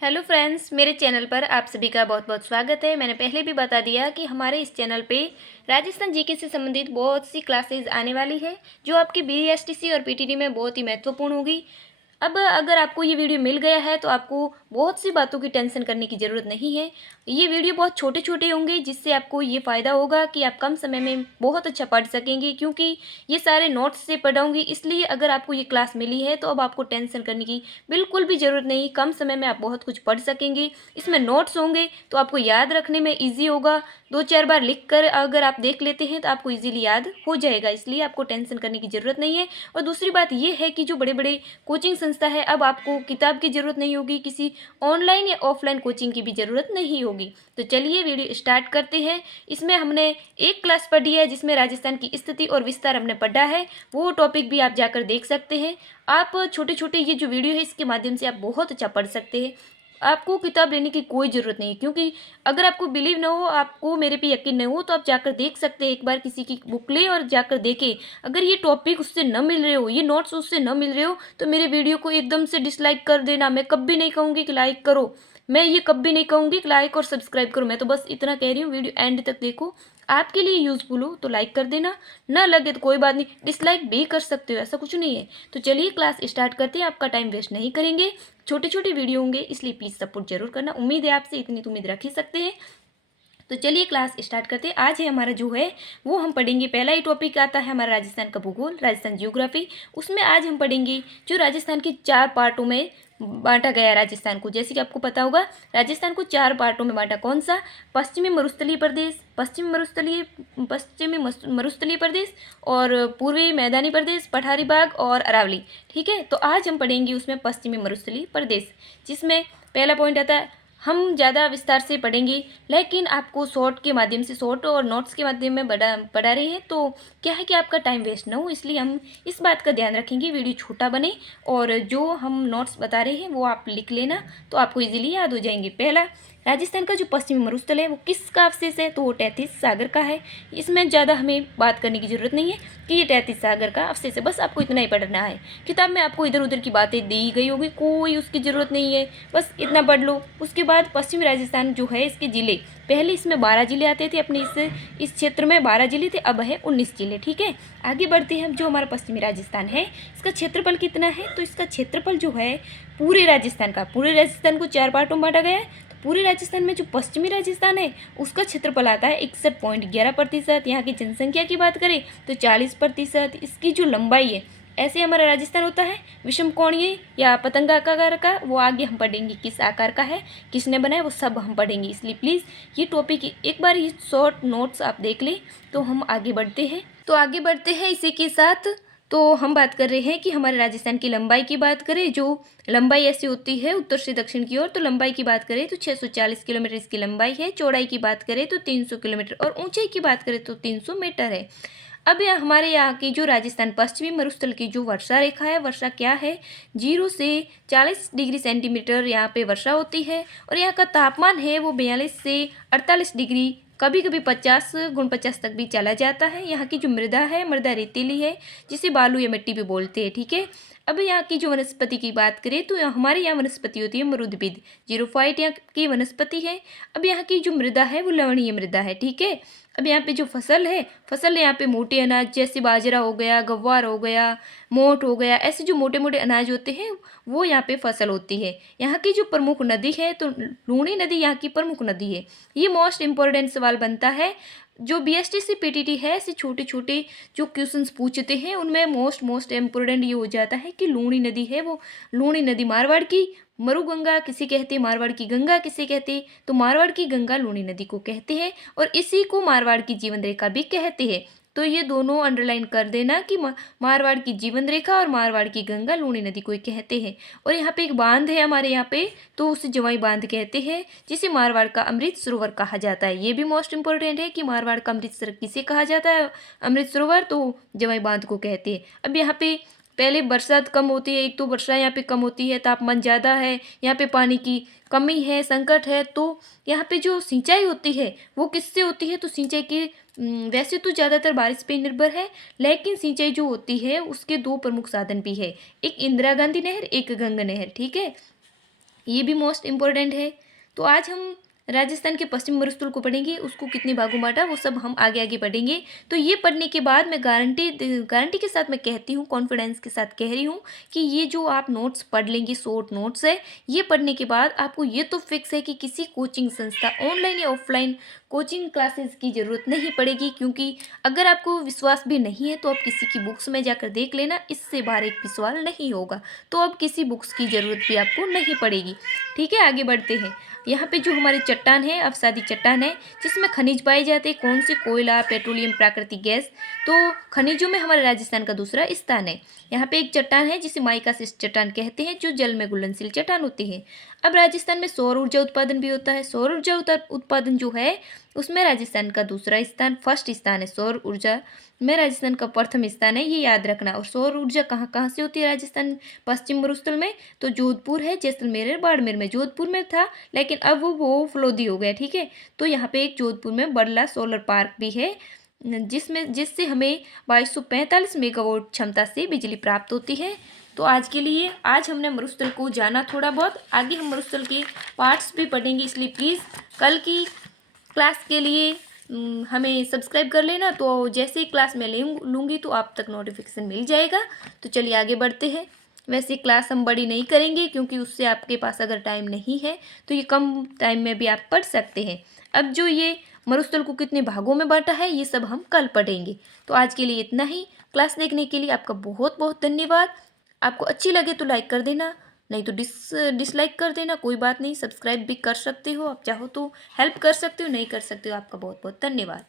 Hello friends, मेरे channel पर आप सभी का बहुत बहुत स्वागत है। मैंने पहले भी बता दिया कि हमारे इस चैनल पे राजस्थान जीके से संबंधित बहुत सी क्लासेस आने वाली है जो आपकी बीएसटीसी और पीटीटी में बहुत ही महत्वपूर्ण होगी। अब अगर आपको ये वीडियो मिल गया है तो आपको बहुत सी बातों की टेंशन करने की ज़रूरत नहीं है। ये वीडियो बहुत छोटे छोटे होंगे जिससे आपको ये फ़ायदा होगा कि आप कम समय में बहुत अच्छा पढ़ सकेंगे, क्योंकि ये सारे नोट्स से पढ़ाऊँगी। इसलिए अगर आपको ये क्लास मिली है तो अब आपको टेंशन करने की बिल्कुल भी ज़रूरत नहीं। कम समय में आप बहुत कुछ पढ़ सकेंगे। इसमें नोट्स होंगे तो आपको याद रखने में ईजी होगा। 2-4 बार लिख कर अगर आप देख लेते हैं तो आपको ईजिली याद हो जाएगा, इसलिए आपको टेंशन करने की ज़रूरत नहीं है। और दूसरी बात ये है कि जो बड़े बड़े कोचिंग संस्था है, अब आपको किताब की ज़रूरत नहीं होगी, किसी ऑनलाइन या ऑफलाइन कोचिंग की भी ज़रूरत नहीं होगी। तो चलिए वीडियो स्टार्ट करते हैं। इसमें हमने एक क्लास पढ़ी है जिसमें राजस्थान की स्थिति और विस्तार हमने पढ़ा है। वो टॉपिक भी आप जाकर देख सकते हैं। आप छोटे छोटे ये जो वीडियो है इसके माध्यम से आप बहुत अच्छा पढ़ सकते हैं। आपको किताब लेने की कोई ज़रूरत नहीं है, क्योंकि अगर आपको बिलीव ना हो, आपको मेरे पे यकीन नहीं हो, तो आप जाकर देख सकते हैं। एक बार किसी की बुक लें और जाकर देखें। अगर ये टॉपिक उससे न मिल रहे हो, ये नोट्स उससे न मिल रहे हो, तो मेरे वीडियो को एकदम से डिसलाइक कर देना। मैं कभी नहीं कहूँगी कि लाइक करो, मैं ये कभी नहीं कहूँगी कि लाइक और सब्सक्राइब करो। मैं तो बस इतना कह रही हूँ, वीडियो एंड तक देखो। आपके लिए यूज़फुल हो तो लाइक कर देना, ना लगे तो कोई बात नहीं, डिसलाइक भी कर सकते हो, ऐसा कुछ नहीं है। तो चलिए क्लास स्टार्ट करते हैं। आपका टाइम वेस्ट नहीं करेंगे। छोटे छोटे वीडियो होंगे, इसलिए प्लीज़ सपोर्ट जरूर करना। उम्मीद है आपसे, इतनी तो उम्मीद रख ही सकते हैं। तो चलिए क्लास स्टार्ट करते हैं। आज है हमारा जो है वो हम पढ़ेंगे, पहला ही टॉपिक आता है हमारा राजस्थान का भूगोल, राजस्थान जियोग्राफी। उसमें आज हम पढ़ेंगे जो राजस्थान के 4 पार्टों में बांटा गया है राजस्थान को। जैसे कि आपको पता होगा, राजस्थान को 4 पार्टों में बांटा। कौन सा? पश्चिमी मरुस्थलीय प्रदेश, पश्चिमी मरुस्थलीय प्रदेश, और पूर्वी मैदानी प्रदेश, पठारी बाग और अरावली। ठीक है, तो आज हम पढ़ेंगे उसमें पश्चिमी मरुस्थलीय प्रदेश, जिसमें पहला पॉइंट आता है। हम ज़्यादा विस्तार से पढ़ेंगे, लेकिन आपको शॉर्ट के माध्यम से, शॉर्ट और नोट्स के माध्यम में पढ़ा रहे हैं, तो क्या है कि आपका टाइम वेस्ट ना हो, इसलिए हम इस बात का ध्यान रखेंगे वीडियो छोटा बने। और जो हम नोट्स बता रहे हैं वो आप लिख लेना, तो आपको इजीली याद हो जाएंगे। पहला, राजस्थान का जो पश्चिमी मरुस्थल है वो किसका अवशेष है? तो वो तैतीस सागर का है। इसमें ज़्यादा हमें बात करने की ज़रूरत नहीं है कि ये तैतीस सागर का अवशेष है, बस आपको इतना ही पढ़ना है। किताब में आपको इधर उधर की बातें दी गई होगी, कोई उसकी ज़रूरत नहीं है, बस इतना पढ़ लो। उसके बाद पश्चिमी राजस्थान जो है, इसके ज़िले, पहले इसमें 12 ज़िले आते थे अपने इस क्षेत्र में 12 ज़िले थे, अब है 19 ज़िले। ठीक है, आगे बढ़ते हैं। जो हमारा पश्चिमी राजस्थान है, इसका क्षेत्रफल कितना है? तो इसका क्षेत्रफल जो है पूरे राजस्थान का, पूरे राजस्थान को 4 पार्टों में बांटा गया है। तो पूरे राजस्थान में जो पश्चिमी राजस्थान है उसका क्षेत्रफल आता है 61.11%। यहाँ की जनसंख्या की बात करें तो 40%। इसकी जो लंबाई है, ऐसे हमारा राजस्थान होता है विषम कोणीय या पतंगाकार का, वो आगे हम पढ़ेंगे किस आकार का है, किसने बनाया, वो सब हम पढ़ेंगे। इसलिए प्लीज़ ये टॉपिक एक बार ये शॉर्ट नोट्स आप देख लें, तो हम आगे बढ़ते हैं। इसी के साथ। तो हम बात कर रहे हैं कि हमारे राजस्थान की लंबाई की बात करें, जो लंबाई ऐसी होती है उत्तर से दक्षिण की ओर, तो लंबाई की बात करें तो 640 किलोमीटर इसकी लंबाई है। चौड़ाई की बात करें तो 300 किलोमीटर, और ऊंचाई की बात करें तो 300 मीटर है। अब यहाँ हमारे यहाँ की जो राजस्थान पश्चिमी मरुस्थल की जो वर्षा रेखा है, वर्षा क्या है, 0 से 40 डिग्री सेंटीमीटर यहाँ पे वर्षा होती है। और यहाँ का तापमान है वो 42 से 48 डिग्री, कभी कभी 50 तक भी चला जाता है। यहाँ की जो मृदा है, मृदा रेतीली है, जिसे बालू या मिट्टी भी बोलते हैं। ठीक है, अब यहाँ की जो वनस्पति की बात करें तो हमारे यहाँ वनस्पति होती है मरुदबिद, जीरोफाइट यहाँ की वनस्पति है। अब यहाँ की जो मृदा है वो लवणीय मृदा है। ठीक है, अब यहाँ पे जो फसल है, फसल यहाँ पे मोटे अनाज जैसे बाजरा हो गया, गवार हो गया, मोठ हो गया, ऐसे जो मोटे मोटे अनाज होते हैं वो यहाँ पे फसल होती है। यहाँ की जो प्रमुख नदी है, तो लूणी नदी यहाँ की प्रमुख नदी है। ये मोस्ट इम्पोर्टेंट सवाल बनता है। जो बीएसटीसी पीटीटी है, ऐसे छोटे छोटे जो क्वेश्चंस पूछते हैं उनमें मोस्ट इम्पोर्टेंट ये हो जाता है कि लूणी नदी है, वो लूणी नदी मारवाड़ की मरुगंगा किसे कहते हैं, मारवाड़ की गंगा किसे कहते हैं, तो मारवाड़ की गंगा लूणी नदी को कहते हैं, और इसी को मारवाड़ की जीवन रेखा भी कहते हैं। तो ये दोनों अंडरलाइन कर देना कि मारवाड़ की जीवन रेखा और मारवाड़ की गंगा लूणी नदी को कहते हैं। और यहाँ पे एक बांध है हमारे यहाँ पे, तो उसे जवाई बांध कहते हैं, जिसे मारवाड़ का अमृत सरोवर कहा जाता है। ये भी मोस्ट इंपॉर्टेंट है कि मारवाड़ का अमृत सरोवर किसे कहा जाता है, अमृत सरोवर, तो जवाई बांध को कहते हैं। अब यहाँ पे पहले बरसात कम होती है, एक तो वर्षा यहाँ पे कम होती है, तापमान ज़्यादा है, यहाँ पे पानी की कमी है, संकट है, तो यहाँ पे जो सिंचाई होती है वो किससे होती है, तो सिंचाई की वैसे तो ज़्यादातर बारिश पे निर्भर है, लेकिन सिंचाई जो होती है उसके 2 प्रमुख साधन भी है, एक इंदिरा गांधी नहर, एक गंगा नहर। ठीक है, ये भी मोस्ट इम्पोर्टेंट है। तो आज हम राजस्थान के पश्चिमी मरुस्थल को पढ़ेंगे, उसको कितने भागों में बांटा वो सब हम आगे आगे पढ़ेंगे। तो ये पढ़ने के बाद मैं गारंटी के साथ मैं कहती हूँ, कॉन्फिडेंस के साथ कह रही हूँ कि ये जो आप नोट्स पढ़ लेंगे, शॉर्ट नोट्स है, ये पढ़ने के बाद आपको ये तो फिक्स है कि किसी कोचिंग संस्था ऑनलाइन या ऑफलाइन कोचिंग क्लासेस की ज़रूरत नहीं पड़ेगी। क्योंकि अगर आपको विश्वास भी नहीं है तो आप किसी की बुक्स में जाकर देख लेना, इससे बाहर एक भी सवाल नहीं होगा। तो अब किसी बुक्स की ज़रूरत भी आपको नहीं पड़ेगी। ठीक है, आगे बढ़ते हैं। यहाँ पे जो हमारी चट्टान है, अवसादी चट्टान है, जिसमें खनिज पाए जाते हैं। कौन से? कोयला, पेट्रोलियम, प्राकृतिक गैस। तो खनिजों में हमारे राजस्थान का दूसरा स्थान है। यहाँ पे एक चट्टान है जिसे माइकासिस चट्टान कहते हैं, जो जल में घुलनशील चट्टान होती है। अब राजस्थान में सौर ऊर्जा उत्पादन भी होता है। सौर ऊर्जा उत्पादन जो है उसमें राजस्थान का दूसरा स्थान, फर्स्ट स्थान है। सौर ऊर्जा में राजस्थान का प्रथम स्थान है, ये याद रखना। और सौर ऊर्जा कहाँ कहाँ से होती है राजस्थान पश्चिम मरुस्थल में? तो जोधपुर है, जैसलमेर, बाड़मेर में। जोधपुर में था लेकिन अब वो फलोदी हो गया। ठीक है, तो यहाँ पे एक जोधपुर में बड़ला सोलर पार्क भी है, जिससे हमें 2245 मेगावाट क्षमता से बिजली प्राप्त होती है। तो आज हमने मरुस्थल को जाना थोड़ा बहुत, आगे हम मरुस्थल के पार्ट्स भी पढ़ेंगे। इसलिए प्लीज़ कल की क्लास के लिए हमें सब्सक्राइब कर लेना, तो जैसे ही क्लास में लूँगी तो आप तक नोटिफिकेशन मिल जाएगा। तो चलिए आगे बढ़ते हैं। वैसे क्लास हम बड़ी नहीं करेंगे क्योंकि उससे आपके पास अगर टाइम नहीं है तो ये कम टाइम में भी आप पढ़ सकते हैं। अब जो ये मरुस्थल को कितने भागों में बांटा है ये सब हम कल पढ़ेंगे। तो आज के लिए इतना ही। क्लास देखने के लिए आपका बहुत बहुत धन्यवाद। आपको अच्छी लगे तो लाइक कर देना, नहीं तो डिसलाइक कर देना, कोई बात नहीं। सब्सक्राइब भी कर सकते हो, आप चाहो तो हेल्प कर सकते हो, नहीं कर सकते हो। आपका बहुत बहुत धन्यवाद।